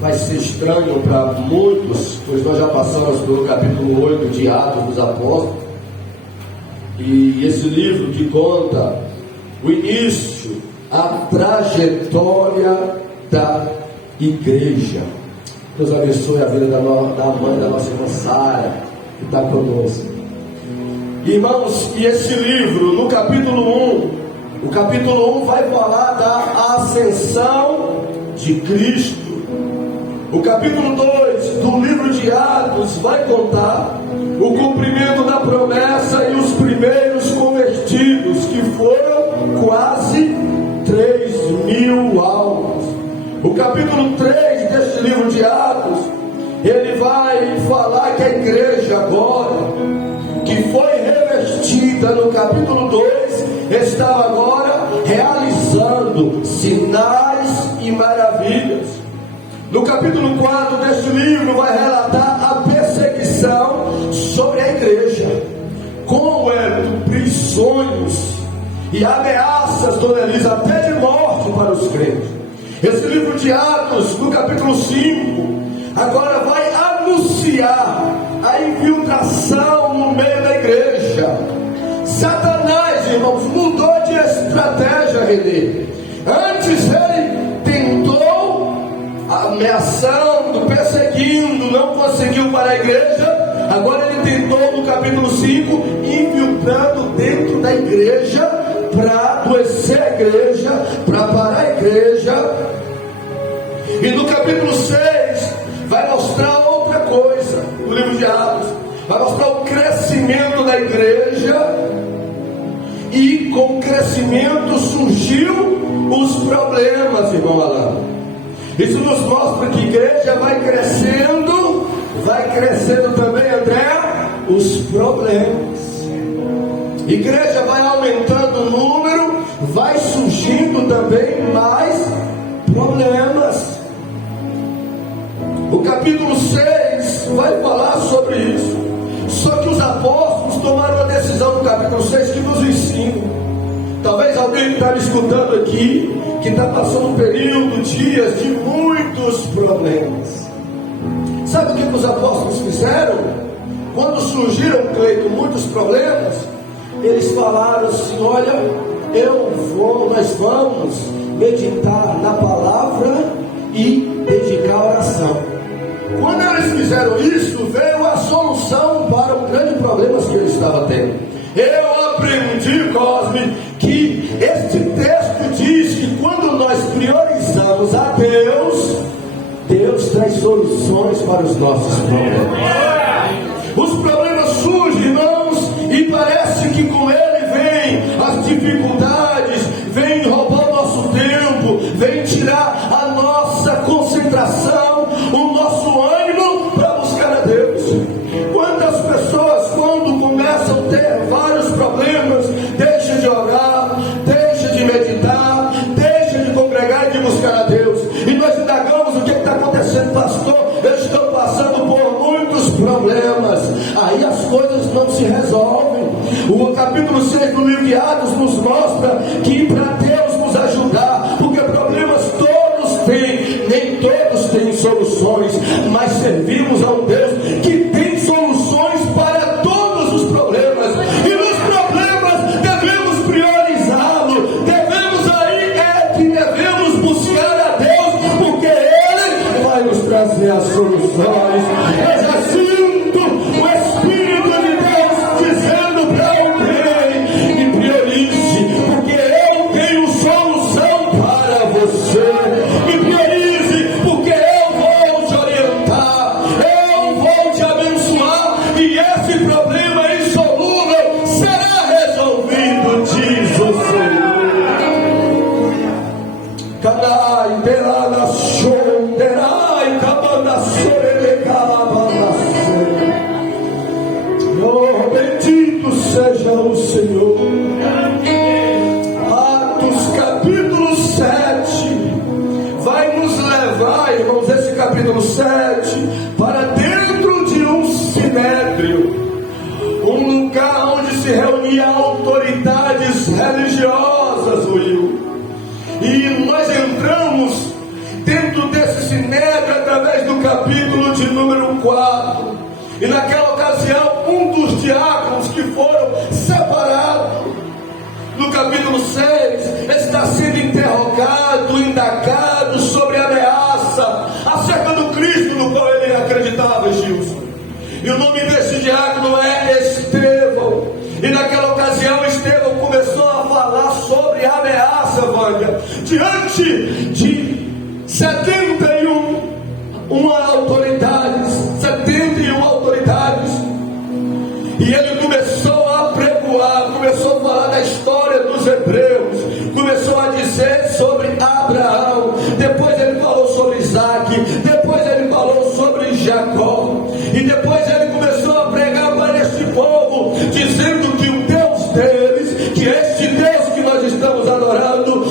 vai ser estranho para muitos, pois nós já passamos pelo capítulo 8 de Atos dos Apóstolos, e esse livro que conta o início, a trajetória da igreja. Deus abençoe a vida da mãe da nossa irmã Sara, que está conosco. Irmãos, e esse livro, no capítulo 1, o capítulo 1 vai falar da ascensão de Cristo. O capítulo 2 do livro de Atos vai contar o cumprimento da promessa e os primeiros convertidos, que foram quase 3.000 almas. O capítulo 3 deste livro de Atos, ele vai falar que a igreja agora, que foi revestida no capítulo 2, estava agora realizando sinais e maravilhas. No capítulo 4 deste livro vai relatar a perseguição sobre a igreja, como prisões e ameaças, dona Elisa, até de morte para os crentes. Esse livro de Atos, no capítulo 5, agora vai anunciar a infiltração no meio da igreja. Satanás, irmãos, mudou de estratégia, Renê. Antes ele tentou, ameaçando, perseguindo, não conseguiu para a igreja. Agora ele tentou, no capítulo 5, infiltrando dentro da igreja, para adoecer a igreja, para parar a igreja. E no capítulo 6 vai mostrar outra coisa. O livro de Atos vai mostrar o crescimento da igreja, e com o crescimento surgiu os problemas, irmão Alain. Isso nos mostra que a igreja vai crescendo também, André, os problemas. Igreja vai aumentando o número, vai surgindo também mais problemas. O capítulo 6 vai falar sobre isso. Só que os apóstolos tomaram uma decisão no capítulo 6 que nos ensina. Talvez alguém que está me escutando aqui, que está passando um período, dias de muitos problemas. Sabe o que os apóstolos fizeram? Quando surgiram, Cleito, muitos problemas, eles falaram assim: olha, nós vamos meditar na palavra e dedicar a oração. Quando eles fizeram isso, veio a solução para o grande problema que ele estava tendo. Eu aprendi, Cosme, que este texto diz que quando nós priorizamos a Deus, Deus traz soluções para os nossos problemas. Os problemas surgem, irmãos, e parece que com ele vem as dificuldades, vem roubar o nosso tempo, vem tirar a nossa concentração, o nosso ânimo para buscar a Deus. Quantas pessoas, quando começam a ter vários problemas, deixam de orar, deixam de meditar, deixam de congregar e de buscar a Deus. E nós indagamos: o que está acontecendo, pastor? Eu estou passando por muitos problemas. Aí as coisas não se resolvem. O capítulo 6 do livro de Atos nos mostra que para Deus nos ajudar, porque problemas todos têm, nem todos têm soluções, mas servimos a um Deus que tem soluções para todos os problemas. E nos problemas devemos priorizá-lo, devemos buscar a Deus, porque Ele vai nos trazer as soluções. Eu já sinto o Espírito de Deus dizendo para alguém: me priorize, porque eu tenho solução para você. Me priorize, porque eu vou te orientar, eu vou te abençoar, e esse problema insolúvel será resolvido, diz o Senhor. Carai, derada, chonderai, cabana, oh, bendito seja o Senhor. Atos capítulo 7 vai nos levar, irmãos, esse capítulo 7, para dentro de um sinédrio, um lugar onde se reunia autoridades religiosas, Will. E nós entramos dentro desse sinédrio capítulo de número 4. E naquela ocasião, um dos diáconos que foram separados, no capítulo 6, está sendo interrogado, indagado sobre a ameaça acerca do Cristo no qual ele acreditava, Gilson. E o nome desse diácono é Estevão. E naquela ocasião, Estevão começou a falar sobre a ameaça, Vânia, diante de 71 autoridades. E ele começou a pregoar, começou a falar da história dos hebreus, começou a dizer sobre Abraão, depois ele falou sobre Isaac, depois ele falou sobre Jacó, e depois ele começou a pregar para este povo, dizendo que o Deus deles, que este Deus que nós estamos adorando,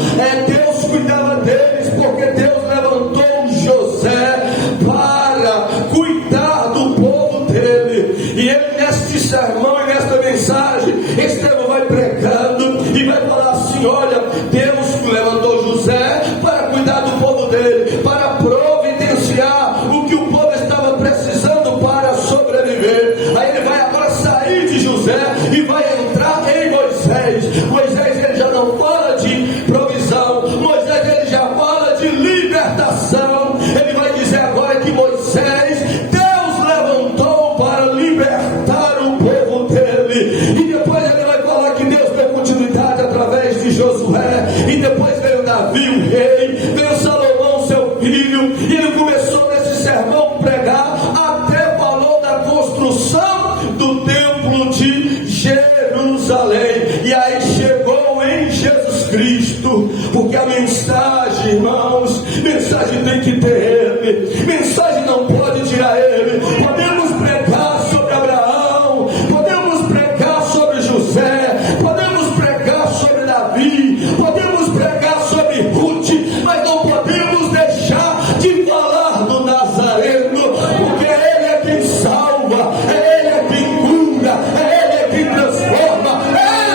Deus cuidava deles, porque Deus levantou José para cuidar do povo dele. E ele, neste sermão e nesta mensagem, Estevão vai pregando e vai falar assim: olha, Deus levantou José para cuidar do povo dele, para providenciar o que o povo estava precisando para sobreviver. Aí ele vai agora sair de José e vai entrar em Moisés. Moisés, ele já não fala de provisão, Moisés, ele já fala de libertação. Ele vai dizer agora que Moisés, Deus levantou para libertar o povo dele. E depois ele vai falar que Deus deu continuidade através de Josué. E depois veio Davi, o rei, veio Salomão, seu filho. E ele começou nesse sermão a pregar, até falou da construção do templo de Jerusalém. E aí chegou em Jesus Cristo, porque a mensagem, irmãos, mensagem tem que ter ele, mensagem não pode tirar ele. Podemos pregar sobre Abraão, podemos pregar sobre José, podemos pregar sobre Davi, podemos pregar sobre Ruth, mas não podemos deixar de falar do Nazareno, porque ele é quem salva, ele é quem cura, ele é quem transforma,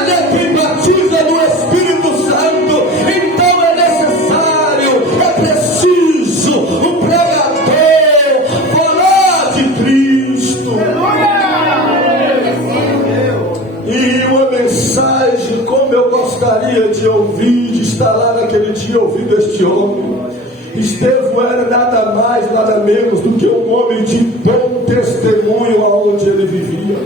ele é quem batiza no Espírito Santo. Então é necessário, é preciso um pregador falar de Cristo. E uma mensagem como eu gostaria de ouvir, de estar lá naquele dia ouvindo este homem. Estevão era nada mais, nada menos do que um homem de bom testemunho aonde ele vivia.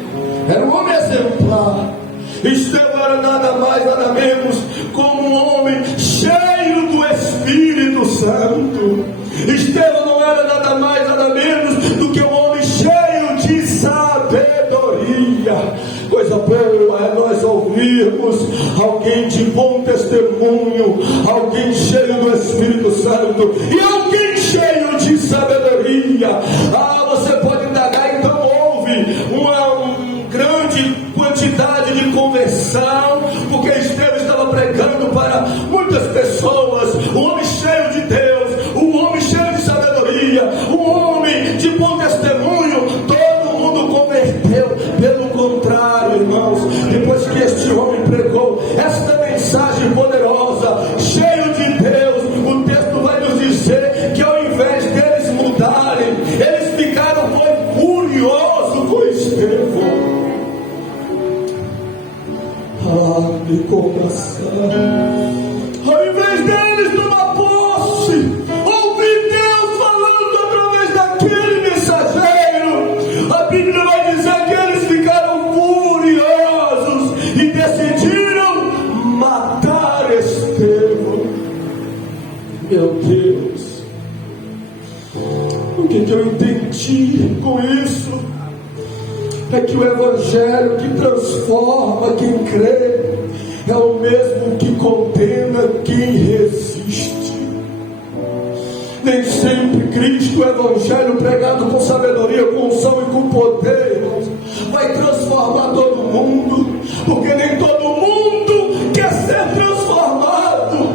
Era um homem exemplar. Estevão era nada mais, nada menos como um homem cheio do Espírito Santo. Estevão não era nada mais, nada menos do que um homem cheio de sabedoria. Coisa boa é nós ouvirmos alguém de bom testemunho, alguém cheio do Espírito Santo e alguém cheio de sabedoria. Você pode indagar, então houve uma grande quantidade de conversão, porque Estevão estava pregando para muitas pessoas, um homem cheio de Deus, um homem cheio de sabedoria, um homem de bom testemunho. Todo mundo converteu. Pelo contrário, irmãos, depois que este homem pregou esta mensagem poderosa, cheio de Deus, o texto vai nos dizer que ao invés deles mudarem, eles ficaram furiosos com Estevão. Me coração. Ao invés deles tomar posse, ouvir Deus falando através daquele mensageiro, a Bíblia vai dizer que eles ficaram furiosos e decidiram matar Estevão. Meu Deus, o que eu entendi com isso? É que o Evangelho que transforma quem crê é o mesmo que condena quem resiste. Nem sempre Cristo, o Evangelho pregado com sabedoria, com unção e com poder, vai transformar todo mundo, porque nem todo mundo quer ser transformado.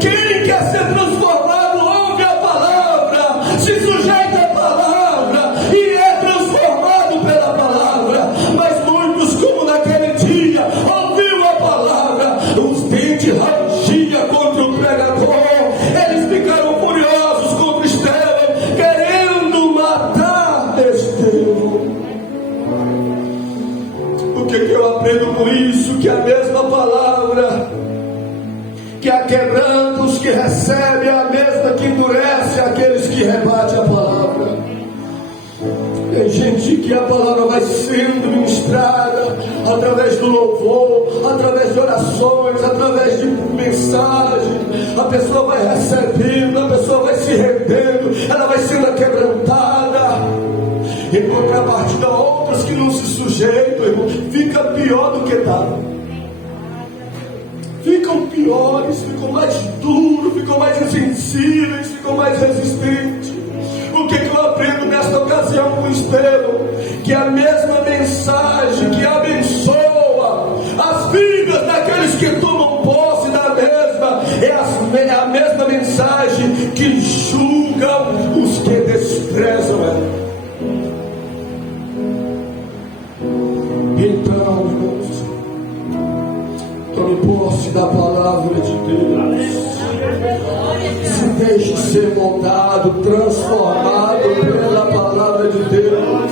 Quem quer ser transformado ouve a palavra, se sujeita à palavra e é transformado pela palavra. Mas muitos, como naquele dia, ouviu a palavra, os dentes rangiam contra o pregador, eles ficaram furiosos contra Estevão, querendo matar. Estevão. O que eu aprendo com isso? Que a mesma palavra que aquebranta os que recebem é a mesma que endurece aqueles que rebatem a palavra. Tem gente que a palavra vai sendo ministrada através do louvor, através de orações, através de mensagens. A pessoa vai recebendo, a pessoa vai se rendendo, ela vai sendo quebrantada. Em contrapartida, outros que não se sujeitam, irmão, fica pior do que estava. Ficam piores, ficam mais duros, ficam mais insensíveis, ficam mais resistentes. O que eu aprendo nesta ocasião com Estevão? Que a mesma mensagem que abençoa as vidas daqueles que tomam posse da mesma, é a mesma mensagem que julga os que desprezam ela. Então, irmãos, tome posse da palavra de Deus. Se deixe ser moldado, transformado pela palavra de Deus.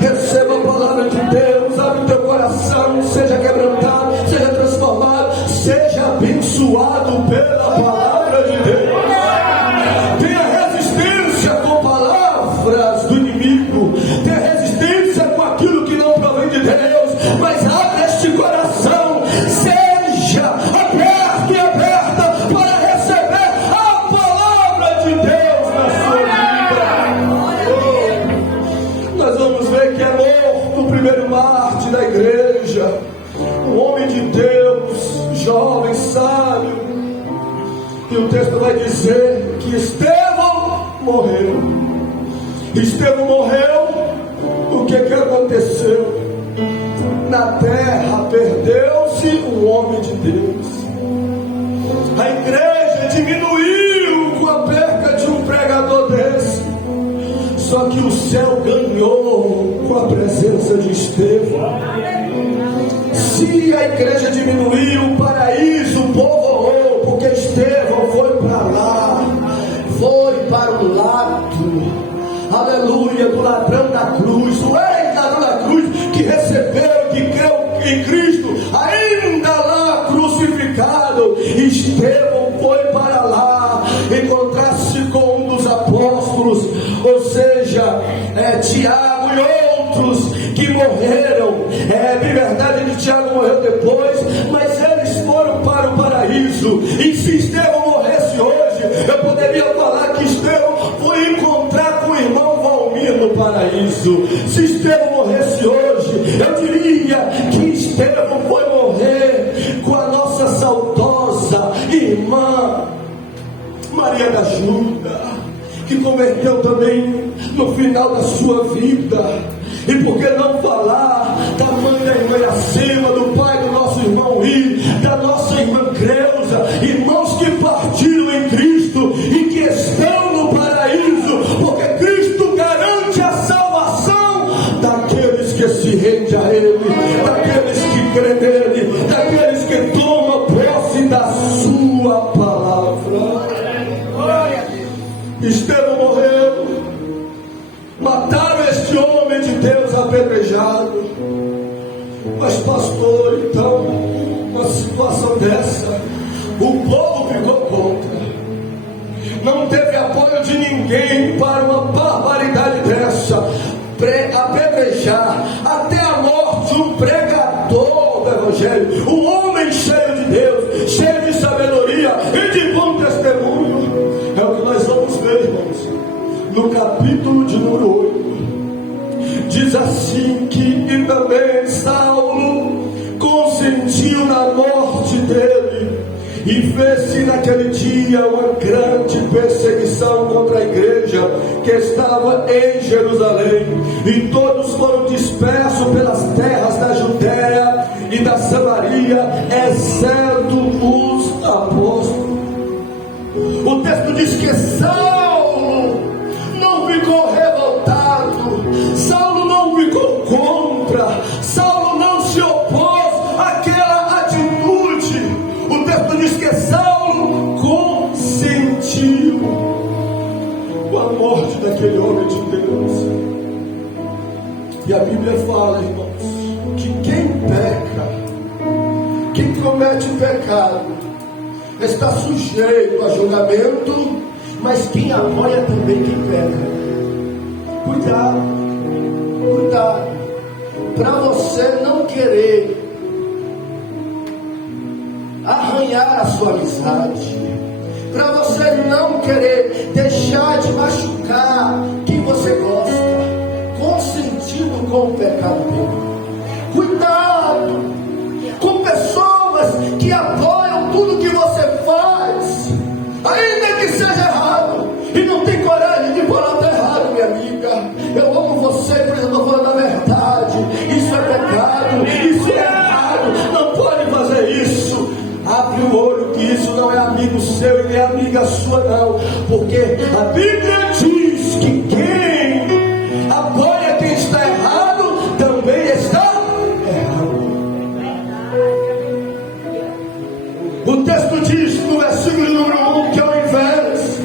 Receba a palavra de Deus, abre o teu coração, seja quebrantado, seja transformado, seja abençoado pela palavra de Deus. Tenha resistência com palavras do inimigo, tenha resistência com aquilo que não provém de Deus, mas abre este coração, seja aberto e aberta para receber a palavra de Deus na sua vida. Nós vamos ver que é morto o primeiro mártir da igreja, um homem de Deus, jovem, sábio, e o texto vai dizer que Estevão morreu. Estevão morreu. O que aconteceu? Na terra perdeu-se um homem de Deus. A igreja diminuiu com a perca de um pregador desse. Só que o céu ganhou com a presença de Estevão. Se a igreja diminuiu, o paraíso povoou, porque Estevão foi para lá, foi para o lado, aleluia, do ladrão da cruz, o ex-ladrão da cruz, que recebeu, que creu em Cristo, ainda lá crucificado. Estevão foi para lá, encontrar-se com um dos apóstolos, ou seja, Tiago e outros que morreram. De verdade que Tiago morreu depois, mas eles foram para o paraíso. E se Estevão morresse hoje, eu poderia falar que Estevão foi encontrar com o irmão Valmir no paraíso. Se Estevão morresse hoje, eu diria que Estevão foi morrer com a nossa saudosa irmã Maria da Ajuda, que converteu também no final da sua vida. E por que não falar da mãe da irmã Iracema, do pai do nosso irmão I, da nossa irmã Creuza, irmãos que partiram em Cristo e que estão no paraíso, porque Cristo garante a salvação daqueles que se rendem a Ele, daqueles que creem nele, daqueles que tomam posse da sua palavra. Estevão morreu, mataram este homem de Deus apedrejado. Mas pastor, então, uma situação dessa, o povo ficou contra, não teve apoio de ninguém para uma barbaridade dessa, apedrejar até a morte um pregador do evangelho, um homem cheio de Deus, cheio de sabedoria e de bom testemunho. É o que nós vamos ver, irmãos, no capítulo de número 8. Diz assim que e também Saulo consentiu na morte dele, e fez-se naquele dia uma grande perseguição contra a igreja que estava em Jerusalém, e todos foram dispersos pelas terras da Judéia e da Samaria, exceto os apóstolos. O texto diz que Saulo não ficou revoltado, Saulo não ficou contra, Saulo não se opôs àquela atitude. O texto diz que Saulo consentiu com a morte daquele homem de Deus. E a Bíblia fala, irmãos, que quem peca, quem comete pecado, está sujeito a julgamento, mas quem apoia também quem peca. Cuidado, cuidado, para você não querer arranhar a sua amizade, para você não querer deixar de machucar quem você gosta, consentindo com o pecado dele. Cuidado com pessoas que apoiam tudo que você faz, ainda que seja errado, e não tem coragem de falar está errado, minha amiga. Eu amo você, por isso eu estou falando a verdade. Isso é pecado, isso é errado, não pode fazer isso. Abre o olho que isso não é amigo seu e nem amiga sua não, porque a Bíblia diz que quem apoia quem está errado também está errado. O texto diz no versículo número 1 que ao invés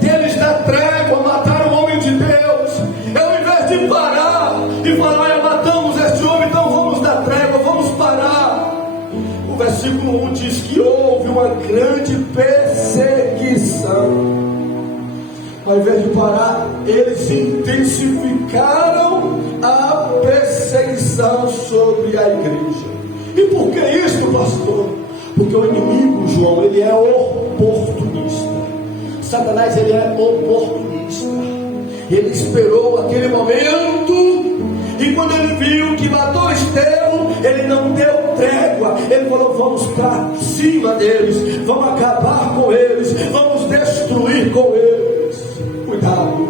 deles dar trégua, matar o homem de Deus, ao invés de parar e falar, olha, matamos este homem, então vamos dar trégua, vamos parar. O versículo 1 diz que houve uma grande perseguição. Ao invés de parar, eles intensificaram a perseguição sobre a igreja. E por que isso, pastor? Porque o inimigo, João, ele é oportunista. Satanás, ele é oportunista. Ele esperou aquele momento, e quando ele viu que matou Estevão, ele não deu trégua. Ele falou, vamos para cima deles, vamos acabar com eles, vamos destruir com eles. Cuidado,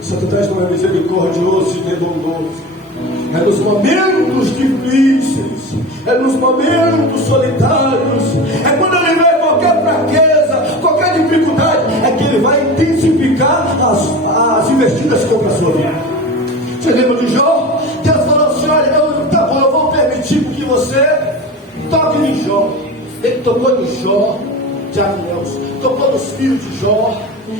Satanás não é misericordioso e nem bondoso. É nos momentos difíceis, é nos momentos solitários, é quando ele vê qualquer fraqueza, qualquer dificuldade, é que ele vai intensificar as investidas contra a sua vida. Você lembra de Jó? Deus falou assim, olha, tá bom, eu vou permitir que você toque em Jó. Ele tocou em Jó, de Adeus, tocou nos filhos de Jó,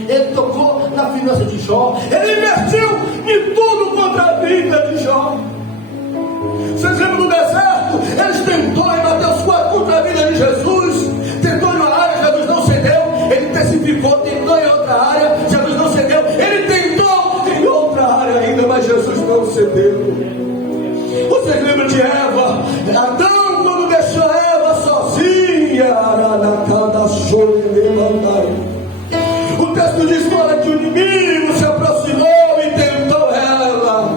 ele tocou na finança de Jó, ele investiu em tudo contra a vida de Jó. Vocês lembram do deserto? Eles tentou em Mateus 4 contra a vida de Jesus, tentou em uma área, Jesus não cedeu, ele intensificou, tentou em outra área, Jesus não cedeu, ele tentou em outra área ainda, mas Jesus não cedeu. Vocês lembram de Eva? Adão, quando deixou Eva sozinha, o texto diz olha, que o inimigo se aproximou e tentou ela.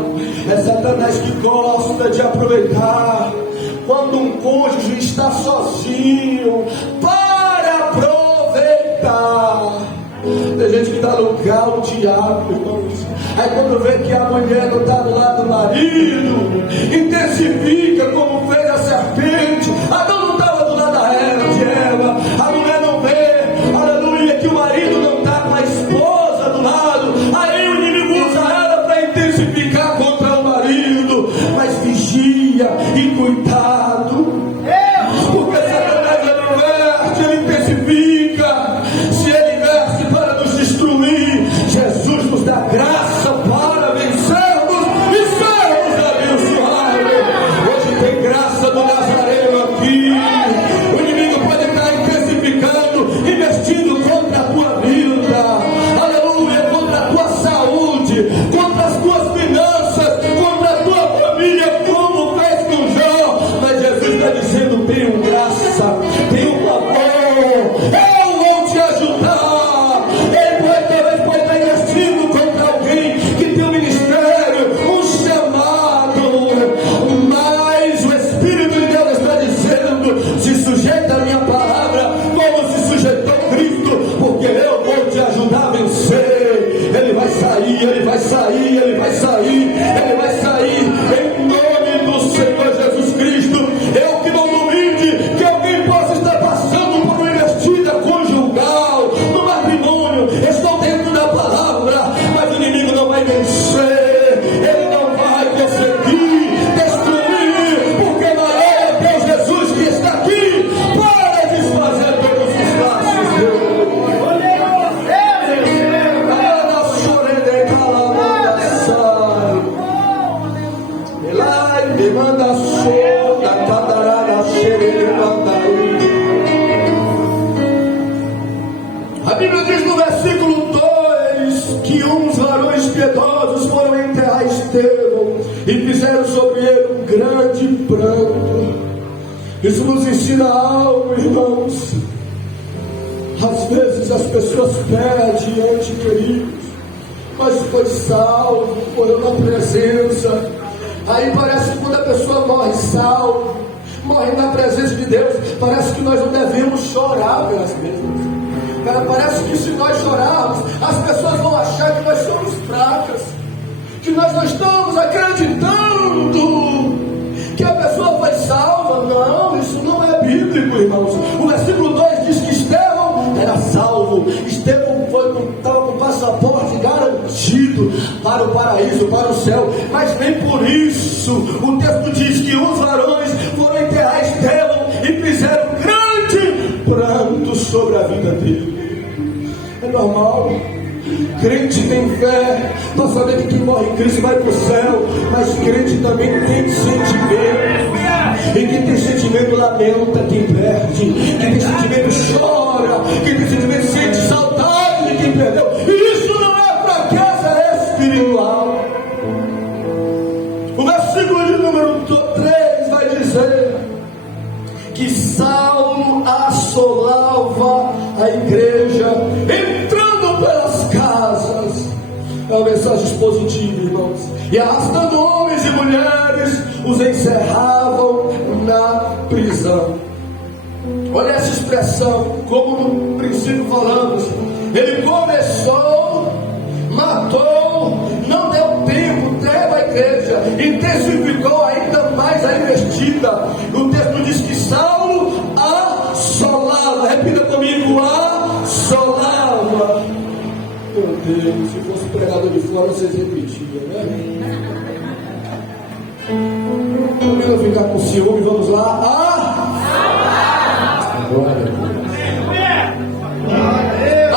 É Satanás que gosta de aproveitar quando um cônjuge está sozinho para aproveitar. Tem gente que dá lugar ao diabo, irmãos. Aí quando vê que a mulher não está do lado do marido, intensifica como fez a serpente. Adão não estava do lado da Eva, a mulher não vê, aleluia, que o marido não está com a esposa do lado. Aí o inimigo usa ela para intensificar contra o marido. Mas vigia e cuidado, porque Satanás ele verte, ele intensifica. Se ele verte para nos destruir, Jesus nos dá graça para vencermos e sermos abençoados. Hoje tem graça do Nazareno aqui. O inimigo pode estar intensificando, investindo contra a tua vida, aleluia, contra a tua saúde, contra as tuas finanças, contra a tua família, como fez com Jó. Mas Jesus está dizendo, tenho graça, tenho favor, eu vou te ajudar. Ele pode estar investindo contra alguém que tem um ministério, um chamado, mas o Espírito de Deus está dizendo, se sujeita a minha palavra, como se sujeitou Cristo, porque eu vou te ajudar a vencer. Ele vai sair, ele vai sair, ele vai sair, ele vai sair, em nome do Senhor Jesus Cristo. Eu que não duvide que alguém possa estar passando por uma investida conjugal, no matrimônio, estou dentro da palavra, mas o inimigo não vai vencer, ele não vai conseguir destruir, porque maior é Deus Jesus que está aqui para desfazer todos os laços dele. diz no versículo 2 que uns varões piedosos foram enterrar Estevão e fizeram sobre ele um grande pranto. Isso nos ensina algo, irmãos. Às vezes as pessoas perdem entes queridos, mas foi salvo, morreu na presença. Aí parece que quando a pessoa morre salvo, morre na presença de Deus, parece que nós não devemos chorar pelas mesmas. Parece que se nós chorarmos, as pessoas vão achar que nós somos fracas, que nós não estamos acreditando que a pessoa foi salva. Não, isso não é bíblico, irmãos. O versículo 2 diz que Estevão era salvo. Estevão estava com o passaporte garantido para o paraíso, para o céu. Mas nem por isso o texto diz que os varões foram enterrar Estevão e fizeram grande pranto sobre a vida dele. É normal. Crente tem fé, nós sabemos que quem morre em Cristo vai para o céu, mas crente também tem sentimento, e quem tem sentimento lamenta quem perde, quem tem sentimento chora, quem tem sentimento sente saudade de quem perdeu. Isso não é fraqueza espiritual. O versículo de número 3 vai dizer que Saulo assolava a igreja, entrando pelas casas. É uma mensagem positiva, irmãos. E arrastando homens e mulheres, os encerravam na prisão. Olha essa expressão, como no princípio falamos. Ele começou, matou, não deu tempo, treva a igreja, intensificou ainda mais a investida. O texto diz que Saulo assolava, repita comigo, assolava. Meu Deus, se fosse pregador de fora, vocês repetiam, né? Não ficar com ciúme, vamos lá.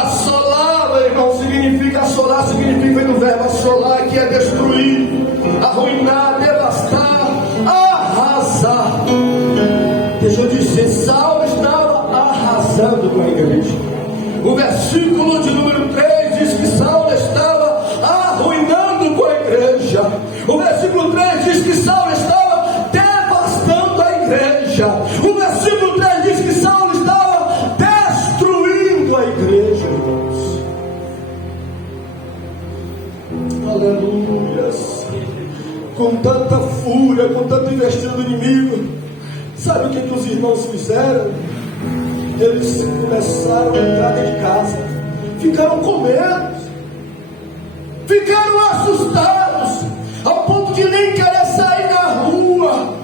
Assolava, irmão, significa assolar, significa no verbo assolar, que é destruir, arruinar, devastar, arrasar. Deixa eu dizer, Saulo estava arrasando com a igreja. O versículo de número 3 diz que Saulo estava arruinando com a igreja. O versículo 3 diz que Saulo estava devastando a igreja. O versículo 3 diz que Saulo estava destruindo a igreja, irmãos. Aleluias. Com tanta fúria, com tanta investida do inimigo, sabe o que os irmãos fizeram? Eles começaram a entrar dentro de casa, ficaram com medo, ficaram assustados, ao ponto de nem querer sair na rua.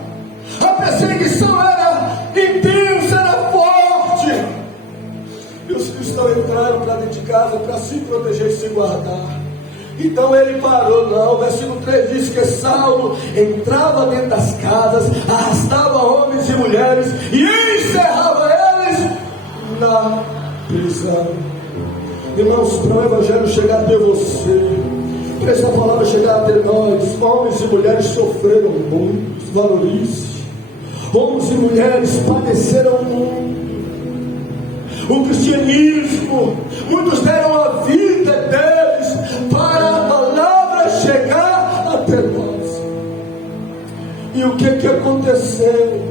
A perseguição era intensa, era forte, e os cristãos entraram para dentro de casa para se proteger e se guardar. Então ele parou, não. O versículo 3 diz que Saulo entrava dentro das casas, arrastava homens e mulheres e encerrava eles na prisão. Irmãos, para o evangelho chegar até você, para essa palavra chegar até nós, homens e mulheres sofreram muito, valorize. Homens e mulheres padeceram muito. O cristianismo, muitos deram a vida deles para a palavra chegar até nós. E o que aconteceu?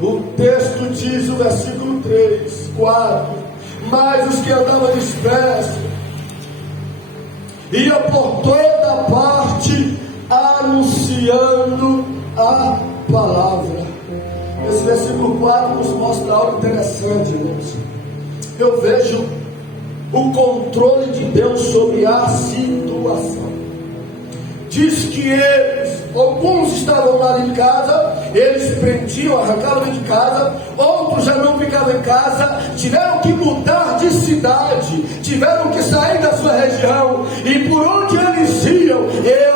O texto diz, o versículo 3, 4: mas os que andavam dispersos iam por toda parte anunciando a palavra. Esse versículo 4 nos mostra algo interessante, irmãos. Eu vejo o controle de Deus sobre a situação. Diz que alguns estavam lá em casa, eles prendiam, arrancavam de casa, outros já não ficavam em casa, tiveram que mudar de cidade, tiveram que sair da sua região, e por onde eles iam,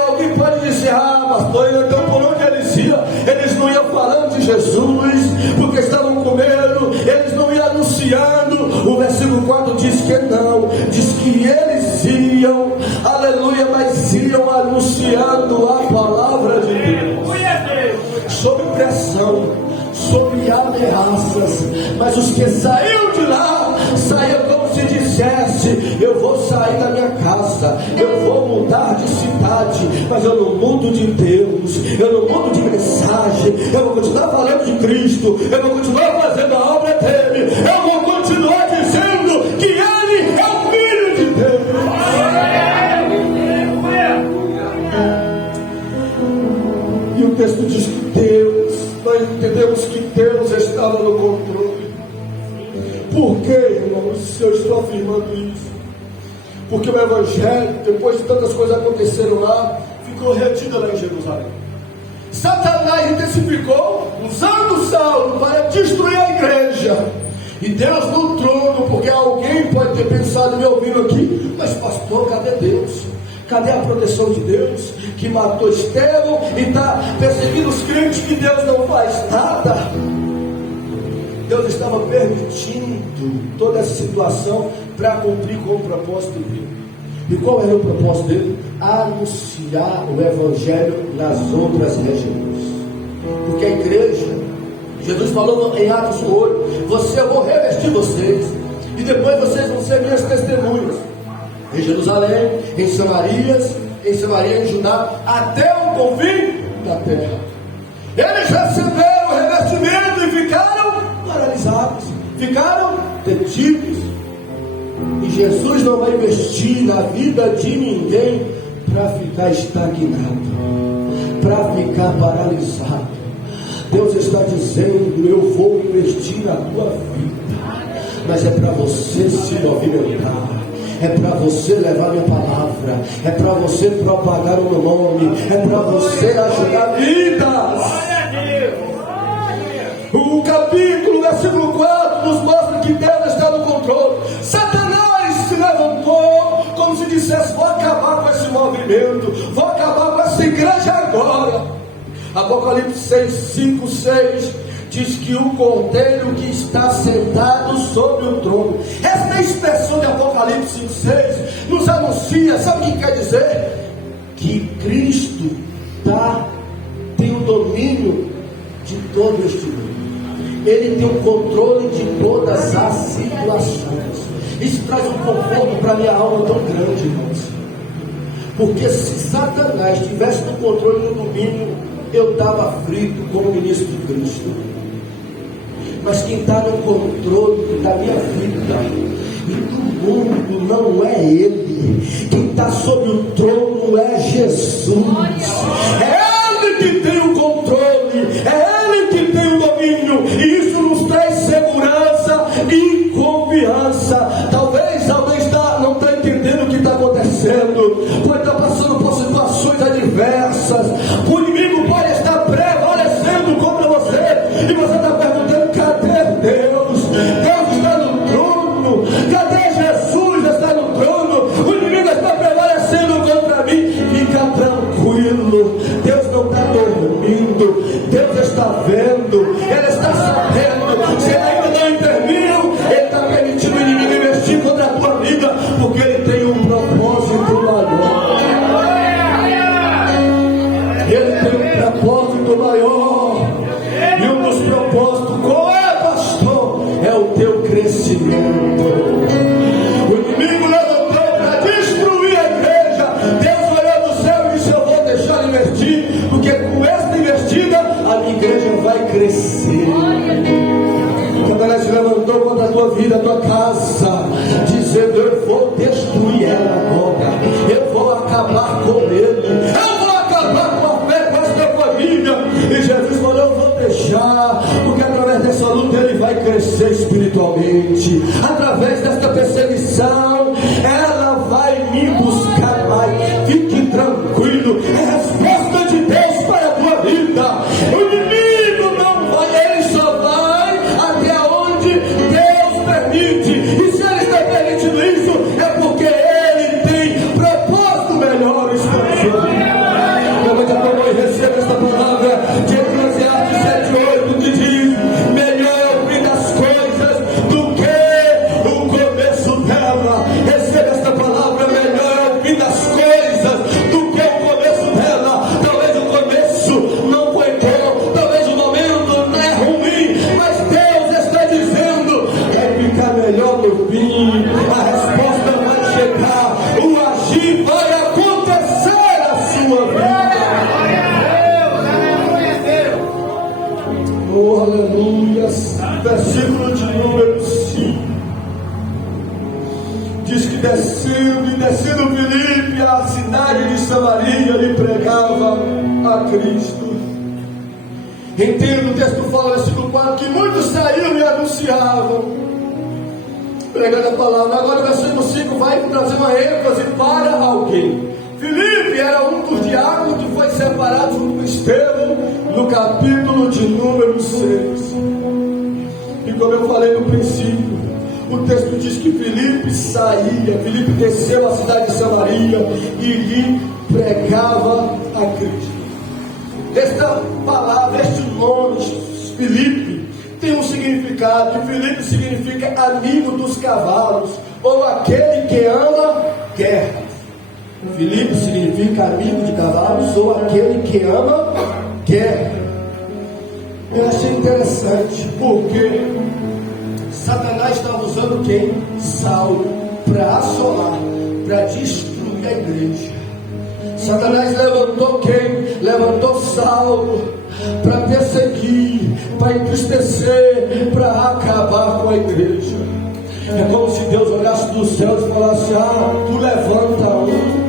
alguém pode dizer, pastor, então por onde eles iam? Eles não iam falando de Jesus, porque estavam com medo, eles não iam anunciando. O versículo 4 diz que não, diz que eles iam, aleluia, mas iam anunciando a palavra de Deus, sob pressão, sob ameaças, mas os que saíram de lá, saíram como dissesse: eu vou sair da minha casa, eu vou mudar de cidade, mas eu não mudo de Deus, eu não mudo de mensagem, eu vou continuar falando de Cristo, eu vou continuar fazendo a obra dele, eu vou continuar dizendo que ele é o Filho de Deus. E o texto diz que nós entendemos que Deus estava no controle. Por que, irmãos, se eu estou afirmando isso? Porque o Evangelho, depois de tantas coisas aconteceram lá, ficou retido lá em Jerusalém. Satanás intensificou, usando Saulo para destruir a igreja. E Deus no trono, porque alguém pode ter pensado, me ouvindo aqui: mas pastor, cadê Deus? Cadê a proteção de Deus, que matou Estevão e está perseguindo os crentes, que Deus não faz nada? Deus estava permitindo toda essa situação para cumprir com o propósito dele. E qual era o propósito dele? Anunciar o Evangelho nas outras regiões. Porque a igreja, Jesus falou em Atos 8: eu vou revestir vocês, e depois vocês vão ser minhas testemunhas. Em Jerusalém, em Samaria, em Judá, até o confim da terra. Eles receberam o revestimento e ficaram paralisados, ficaram detidos. E Jesus não vai investir na vida de ninguém para ficar estagnado, para ficar paralisado. Deus está dizendo: eu vou investir na tua vida, mas é para você se movimentar, é para você levar minha palavra, é para você propagar o meu nome, é para você ajudar vidas. O capítulo, versículo 4 nos mostra que Deus está no controle. Satanás se levantou como se dissesse: vou acabar com esse movimento, vou acabar com essa igreja agora. Apocalipse 6, 5, 6 diz que o cordeiro que está sentado sobre o trono. Esta expressão de Apocalipse 5, 6 nos anuncia, sabe o que quer dizer? Que Cristo tem o domínio de todo este mundo. Ele tem o controle de todas as situações. Isso traz um conforto para a minha alma tão grande, irmãos. Porque se Satanás estivesse no controle e no domínio, eu estava frito como ministro de Cristo. Mas quem está no controle da minha vida e do mundo não é Ele. Quem está sob o trono é Jesus. É Ele que tem o controle, é Ele que tem o domínio, e isso nos traz segurança e confiança. Talvez alguém não está entendendo o que está acontecendo, pode estar passando por situações adversas, o inimigo pode estar prevalecendo contra você, e você está perguntando: cadê Deus? Deus está no trono, cadê Jesus? Está no trono, o inimigo está prevalecendo contra mim. Fica tranquilo, Deus não está dormindo, Deus está vendo, Ele está sabendo. Se Ele ainda não interviu, Ele está permitindo o inimigo investir contra a tua vida, porque Ele tem um propósito maior. Ele tem um propósito maior, e um dos propósitos, qual é, pastor? É o teu crescimento. O inimigo levantou para destruir a igreja. Deus olhou do céu e disse: eu vou deixar investir, porque com esta investida a minha igreja vai crescer. Satanás se levantou contra a tua vida, a tua casa, dizendo: eu vou destruir ela agora, eu vou acabar com ele, eu vou acabar com a fé, com esta família. E Jesus falou: eu vou deixar, porque através dessa luta ele vai crescer espiritualmente, através desta perseguição ela vai me buscar mais. Fique tranquilo, é a resposta de Deus para a tua vida. O inimigo não vai, ele só vai até onde Deus permite, e se ele está permitindo isso, é porque ele tem propósito melhores para a sua vida. Levante a tua mão e receba esta palavra de Eclesiastes 7:8, que diz: melhor é o fim das coisas do que o começo dela. diz que descendo Filipe à cidade de Samaria, ele pregava a Cristo. Entendo, o texto fala, versículo 4, que muitos saíram e anunciavam, pregando a palavra. Agora o versículo 5 vai trazer uma ênfase para alguém. Filipe era um dos diáconos que foi separado junto com Estevão no capítulo de número 6. E como eu falei no princípio, o texto diz que Filipe desceu à cidade de Samaria e lhe pregava a Cristo. Esta palavra, este nome, Filipe, tem um significado. Filipe significa amigo dos cavalos, ou aquele que ama guerra. Filipe significa amigo de cavalos, ou aquele que ama guerra. Eu achei interessante, porque Satanás estava usando quem? Saulo, para assolar, para destruir a igreja. Satanás levantou quem? Levantou Saulo para perseguir, para entristecer, para acabar com a igreja. É como se Deus olhasse dos céus e falasse: tu levanta um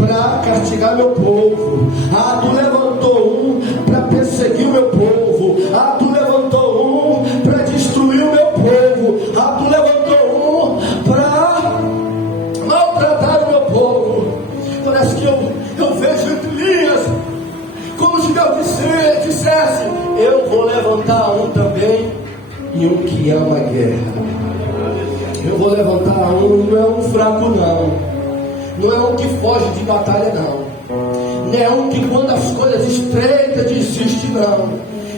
para castigar meu povo. Tu levantou um para perseguir o meu povo. Tu levantou um para destruir o meu povo. Tu levantou um para maltratar o meu povo. Parece que eu vejo entre linhas, como se Deus dissesse: eu vou levantar um também, e um que ama a guerra. Eu vou levantar um, não é um fraco não é um que foge de batalha não é um que quando as coisas estreitas desiste não,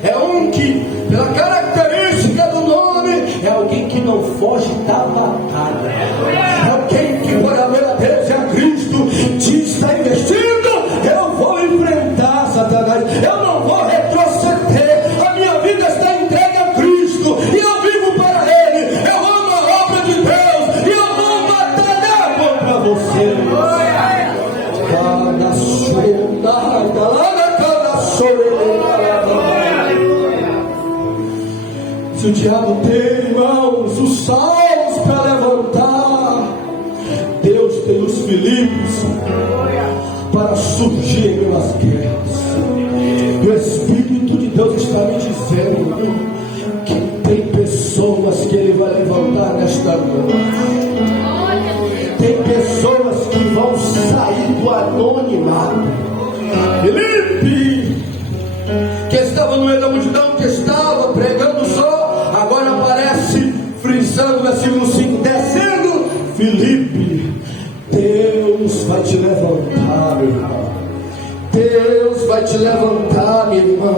é um que, pela característica do nome, é alguém que não foge da batalha, é alguém que por amor a Deus e a Cristo está investindo. Eu vou enfrentar Satanás, eu não vou retroceder, a minha vida está entregue a Cristo e eu vivo para Ele. Eu amo a obra de Deus e eu vou batalhar contra você. Se o diabo tem, irmãos, os salvos para levantar, Deus tem os Filipes para surgir pelas guerras. E o Espírito de Deus está me dizendo que tem pessoas que Ele vai levantar nesta noite. Tem pessoas que vão sair do anonimato. Filipe, que estava no meio da multidão, que estava pregando só, agora aparece frisando o versículo 5, descendo Filipe. Deus vai te levantar, meu irmão. Deus vai te levantar, minha irmã.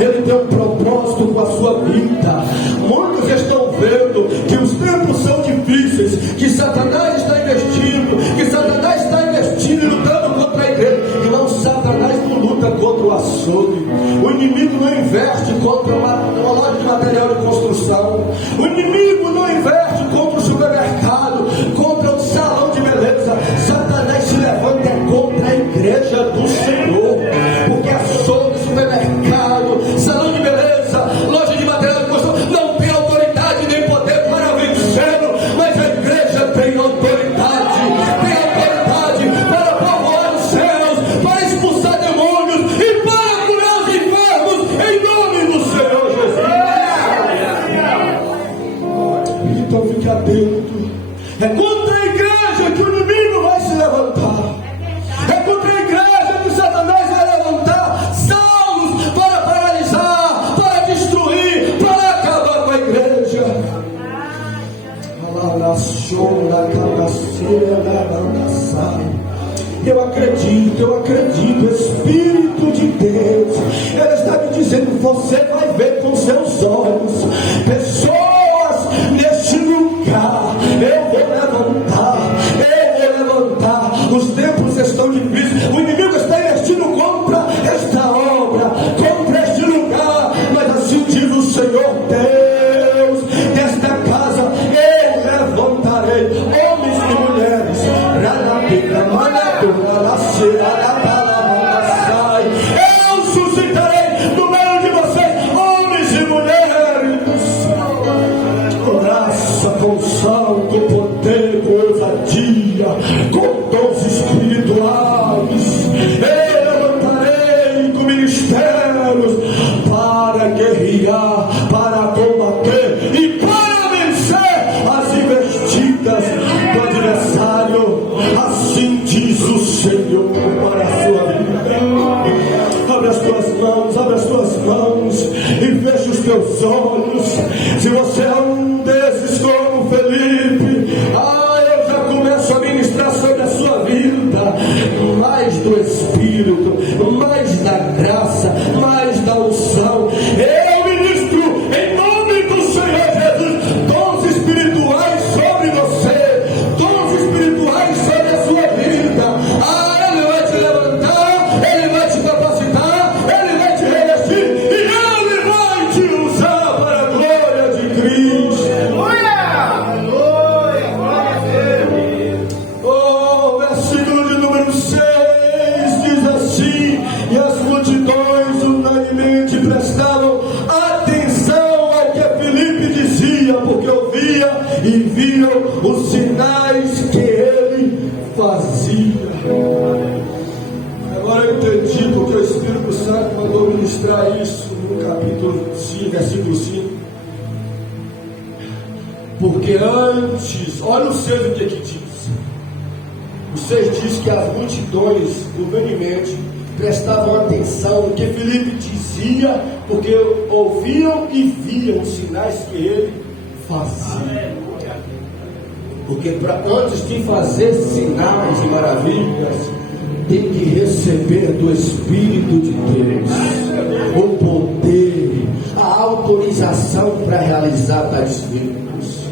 Ele tem um propósito com a sua vida. Muitos estão vendo que os tempos são difíceis, que Satanás está investindo, e lutando contra a igreja. Irmão, Satanás não luta contra o açougue. O inimigo não investe contra uma loja de material de construção. O inimigo não investe contra o supermercado, contra o salão de beleza. Satanás se levanta contra a igreja do Senhor, porque açougue, supermercado, salão de beleza, loja de material de construção não tem autoridade nem poder para vencê-lo, mas a igreja tem autoridade para povoar os céus, para expulsar demônios e para curar os enfermos em nome do Senhor Jesus. Então fique atento. É contra a igreja que o inimigo vai se levantar. É contra a igreja que Satanás vai levantar Saulos para paralisar, para destruir, para acabar com a igreja. Eu acredito, Espírito de Deus, Ele está me dizendo: você vai ver com seus olhos pessoas neste lugar. Eu vou levantar. Os tempos estão difíceis, o inimigo está investindo contra esta obra, contra este lugar, mas assim diz o Senhor Deus: desta casa eu levantarei homens e mulheres. Eu suscitarei no meio de vocês homens e mulheres com graça, com unção, com poder, com ousadia, com dons espirituais. Eu levantarei com ministérios para guerrear, para combater e para vencer as investidas do adversário. Assim diz o Senhor para a sua vida. Abre as tuas mãos e veja os teus olhos. Se você é um desses como Felipe, eu já começo a ministrar sobre a sua vida. Mais do Espírito, mais da graça, mais da unção. Eu ministro em nome do Senhor Jesus dons espirituais sobre você, dons espirituais sobre a sua vida. Ele vai te levantar, Ele vai te capacitar, Ele vai te revestir e Ele vai te usar para a glória de Cristo. Aleluia! Glória a Deus! Versículo de número 6 diz assim: e as multidões unanimemente prestavam atenção ao que Filipe dizia, porque ouvia e viam os sinais que ele fazia. Agora eu entendi porque o Espírito Santo mandou ministrar isso no capítulo 5, versículo 5. Porque antes, olha o 6 o que diz. O 6 diz que as multidões unanimemente prestavam atenção no que Filipe dizia, porque ouviam e viam os sinais que ele fazia. Porque antes de fazer sinais e maravilhas, tem que receber do Espírito de Deus o poder, a autorização para realizar tais feitos.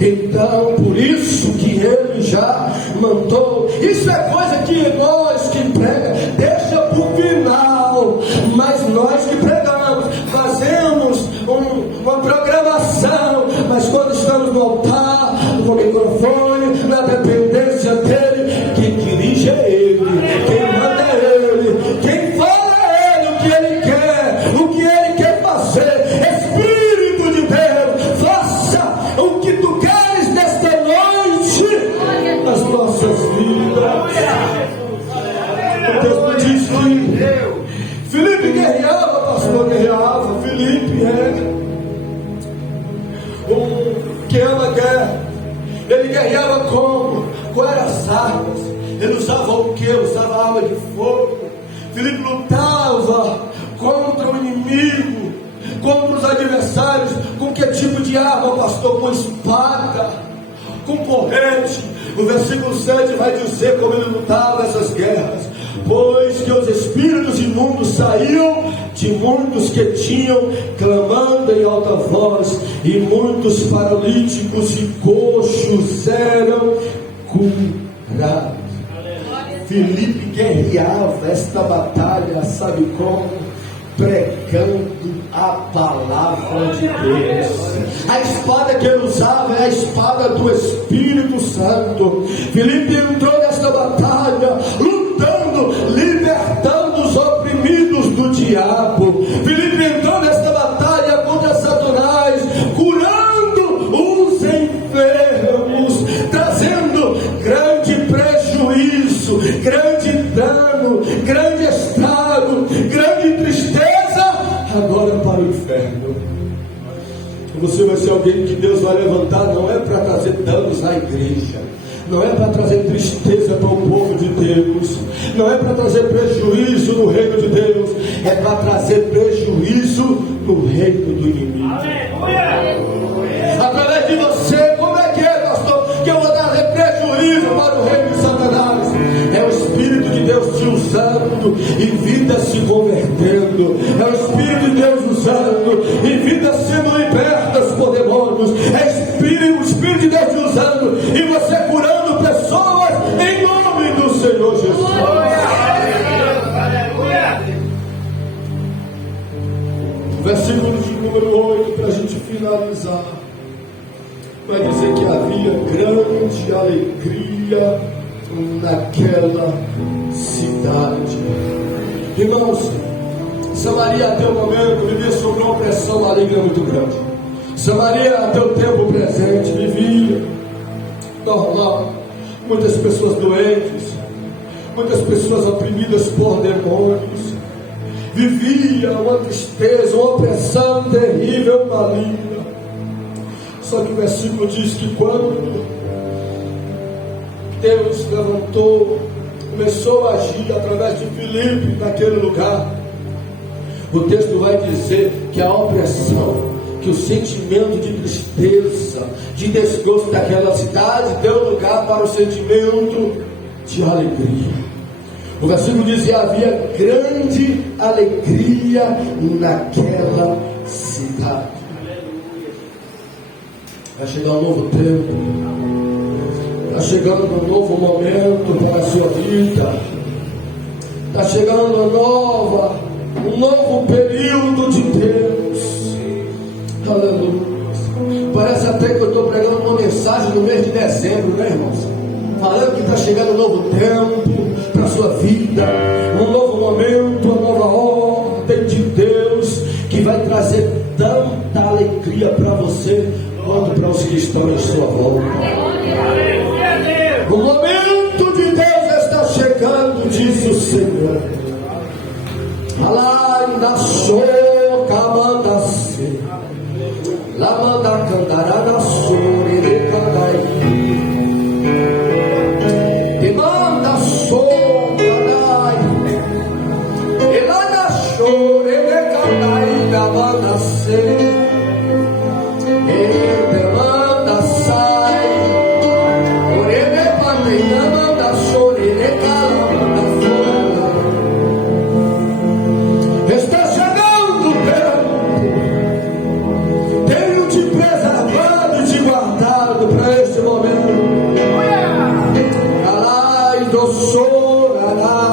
Então, por isso que ele já mandou. Isso é coisa que nós que pregamos deixa para o final, mas nós que pregamos fazemos uma programação, mas quando estamos no altar, com o microfone, na dependência dele, quem dirige é ele, quem manda é ele, quem fala é ele, o que ele quer fazer. Espírito de Deus, faça o que tu queres nesta noite nas nossas vidas. O texto diz que Filipe guerreava, pastor, guerreava. Filipe que ama guerra. Ele guerreava como? Qual eram as armas? Ele usava o que? Usava arma de fogo. Filipe lutava contra o inimigo, contra os adversários. Com que tipo de arma, pastor? Com espada, com porrete. O versículo 7 vai dizer como ele lutava essas guerras. Pois que os espíritos imundos saíam de muitos que tinham, clamando em alta voz, e muitos paralíticos e coxos eram curados. Filipe guerreava esta batalha, sabe como? Pregando a palavra de Deus. A espada que ele usava é a espada do Espírito Santo. Filipe entrou nesta batalha lutando, libertando os oprimidos do diabo. Filipe entrou nesta batalha contra Satanás, curando os enfermos, trazendo grande prejuízo, grande dano, grande estrago, grande tristeza agora para o inferno. Você vai ser alguém que Deus vai levantar, não é para trazer danos à igreja, não é para trazer tristeza para o povo de Deus, não é para trazer prejuízo no reino de Deus, é para trazer prejuízo no reino do inimigo. Através de você, como é, pastor, que eu vou trazer prejuízo para o reino de Satanás? É o Espírito de Deus te usando e vidas se convertendo. É o Espírito de Deus usando e vidas sendo libertas por demônios. É o Espírito de Deus te usando e você curando pessoas em nome do Senhor Jesus. Versículo de número 8, para a gente finalizar, vai dizer que havia grande alegria naquela cidade. Irmãos, Samaria até o momento vivia sob uma opressão maligna muito grande. Samaria até o tempo presente vivia normal. muitas pessoas doentes, muitas pessoas oprimidas por demônios. Vivia uma tristeza, uma opressão terrível, maligna. Só que o versículo diz que quando Deus levantou, começou a agir através de Filipe naquele lugar, o texto vai dizer que a opressão, que o sentimento de tristeza, de desgosto daquela cidade deu lugar para o sentimento de alegria. O versículo diz que havia grande alegria naquela cidade. Vai chegar um novo tempo, está chegando um novo momento para a sua vida, está chegando um novo período de Deus. Aleluia. Parece até que eu estou pregando uma mensagem no mês de dezembro, né, irmãos? Falando que está chegando um novo tempo para a sua vida, um novo momento, uma nova ordem de Deus, que vai trazer tanta alegria para você, quanto para os que estão em sua volta. O momento de Deus está chegando, diz o Senhor. Alai na soca manda ser, lá manda cantará na sore de candai, te manda soca dai, e lá na sore de candai da manda ser, e te manda sai, ore de pandei manda sore de calma fora. Está chegando o tempo, tenho te preservado e te guardado para este momento. Alai do sorará,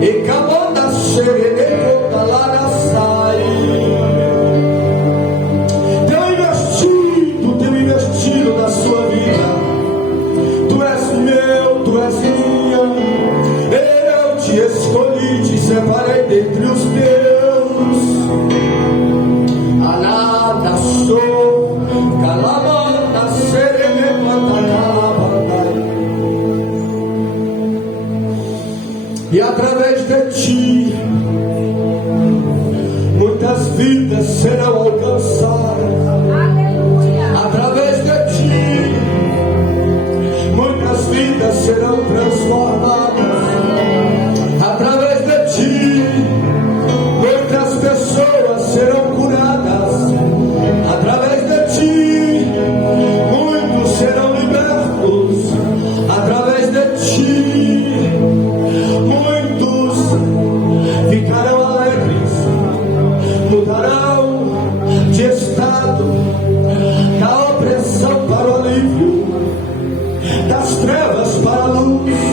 e camanda serene conta lá na sai. Tenho investido na sua vida. Tu és meu, tu és minha. Eu te escolhi, te separei dentre os meus. Alada sou, calamanda serene quanta calabandai. E através de ti muitas vidas serão alcançadas. Através de ti muitas vidas serão transformadas. Através de ti muitas pessoas serão curadas. Através de ti muitos serão libertos. Através de ti muitos ficarão alegres, mudarão de estado, da opressão para o alívio, das trevas para a luz.